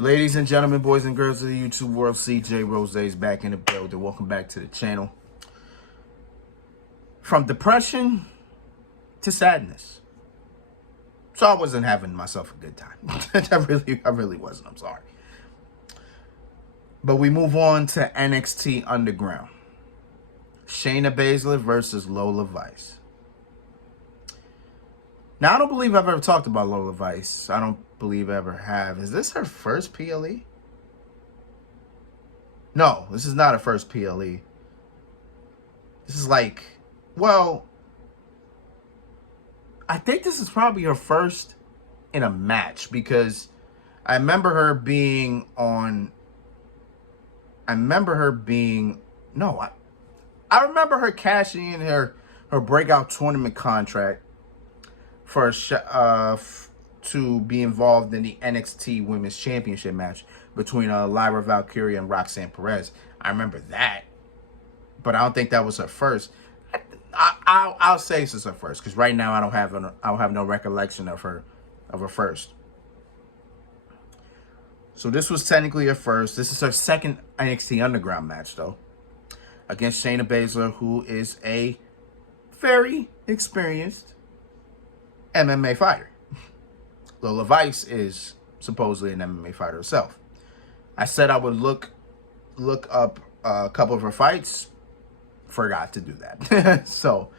Ladies and gentlemen, boys and girls of the YouTube world, CJ Rose is back in the building. Welcome back to the channel. From depression to sadness. So I wasn't having myself a good time. I really wasn't. I'm sorry. But we move on to NXT Underground. Shayna Baszler versus Lola Vice. Now, I don't believe I've ever talked about Lola Vice. I don't believe I ever have. Is this her first PLE? No, this is not her first PLE. This is like, well, I think this is probably her first in a match because I remember her being on. I remember her cashing in her breakout tournament contract for to be involved in the NXT Women's Championship match between Lyra Valkyria and Roxanne Perez. I remember that, but I don't think that was her first. I'll say this is her first because right now I don't have no recollection of her first. So this was technically her first. This is her second NXT Underground match though, against Shayna Baszler, who is a very experienced MMA fighter. Lola Vice is supposedly an MMA fighter herself. I said I would look up a couple of her fights. Forgot to do that. So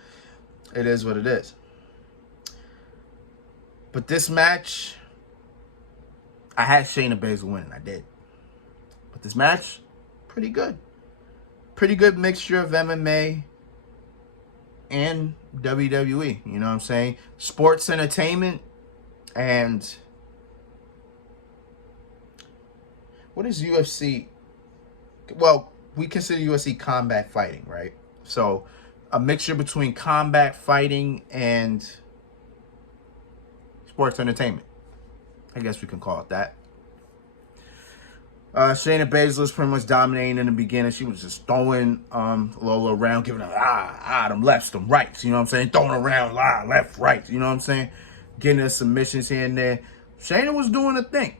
it is what it is. But this match, I had Shayna Baszler winning. I did. But this match, pretty good. Pretty good mixture of MMA and WWE. You know what I'm saying? Sports entertainment and what is UFC? Well, we consider UFC combat fighting, right? So a mixture between combat fighting and sports entertainment. I guess we can call it that. Shayna Baszler was pretty much dominating in the beginning. She was just throwing Lola around, giving her them lefts, them rights. You know what I'm saying? Throwing around left, right. You know what I'm saying? Getting her submissions here and there. Shayna was doing a thing.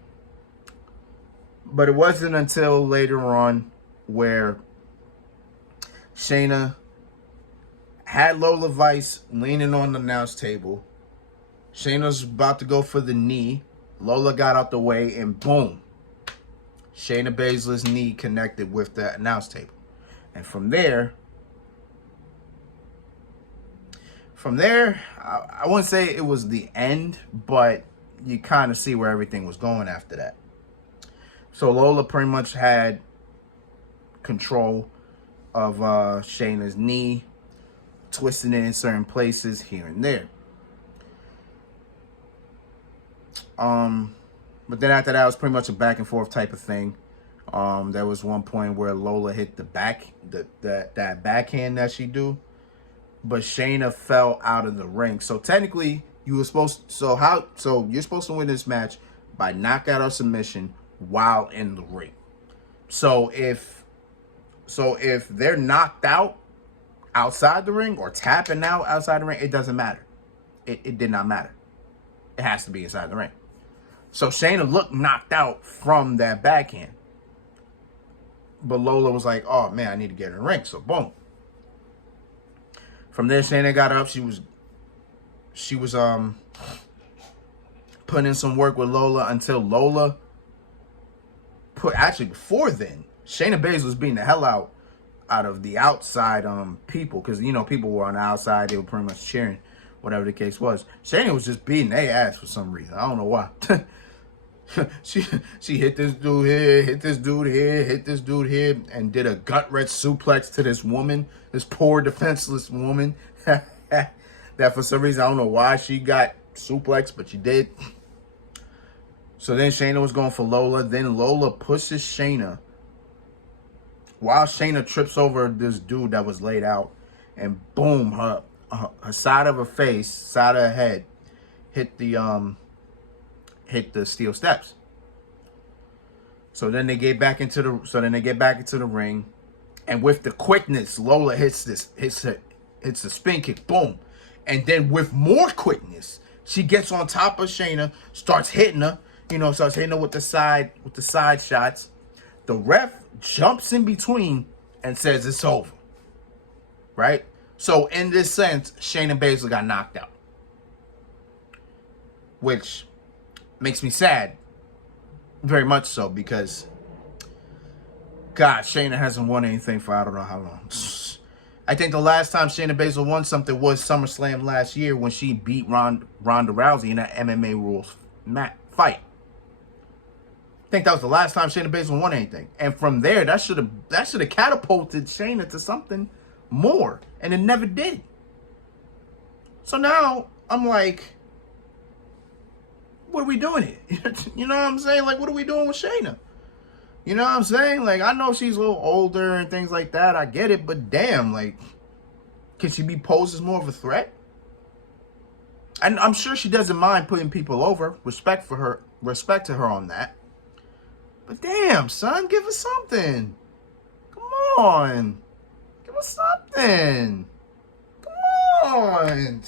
But it wasn't until later on where Shayna had Lola Vice leaning on the announce table. Shayna's about to go for the knee. Lola got out the way and boom. Shayna Baszler's knee connected with the announce table. And from there, I wouldn't say it was the end, but you kind of see where everything was going after that. So Lola pretty much had control of Shayna's knee, twisting it in certain places here and there. But then after that, it was pretty much a back and forth type of thing. There was one point where Lola hit the that backhand that she do, but Shayna fell out of the ring. So technically, you're supposed to win this match by knockout or submission while in the ring. So if they're knocked out outside the ring or tapping out outside the ring, it doesn't matter. It did not matter. It has to be inside the ring. So Shayna looked knocked out from that backhand. But Lola was like, oh man, I need to get in the ring. So boom. From there, Shayna got up. She was putting in some work with Lola until Lola before then, Shayna Baszler was beating the hell out of the outside people, because you know people were on the outside, they were pretty much cheering, whatever the case was. Shayna was just beating their ass for some reason. I don't know why. she hit this dude here, hit this dude here, hit this dude here, and did a gut-wrench suplex to this woman, this poor defenseless woman. That for some reason, I don't know why she got suplexed, but she did. So then Shayna was going for Lola. Then Lola pushes Shayna while Shayna trips over this dude that was laid out, and boom, her side of her face, side of her head, hit the steel steps. So then they get back into the ring, and with the quickness, Lola hits the spin kick, boom, and then with more quickness, she gets on top of Shayna, starts hitting her, starts hitting her with the side shots. The ref jumps in between and says it's over. Right? So in this sense, Shayna Baszler got knocked out. Which makes me sad. Very much so, because God, Shayna hasn't won anything for I don't know how long. I think the last time Shayna Baszler won something was SummerSlam last year when she beat Ronda Rousey in that MMA rules fight. I think that was the last time Shayna Baszler won anything. And from there, that should have catapulted Shayna to something more. And it never did. So now, I'm like, what are we doing here? You know what I'm saying? Like, what are we doing with Shayna? You know what I'm saying? Like, I know she's a little older and things like that. I get it. But damn, like, can she be posed as more of a threat? And I'm sure she doesn't mind putting people over. Respect to her on that. But damn, son, give us something. Come on. Give us something. Come on.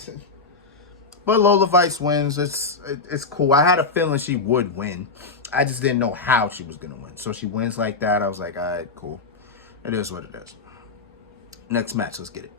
But Lola Vice wins. It's cool. I had a feeling she would win. I just didn't know how she was going to win. So she wins like that. I was like, all right, cool. It is what it is. Next match, let's get it.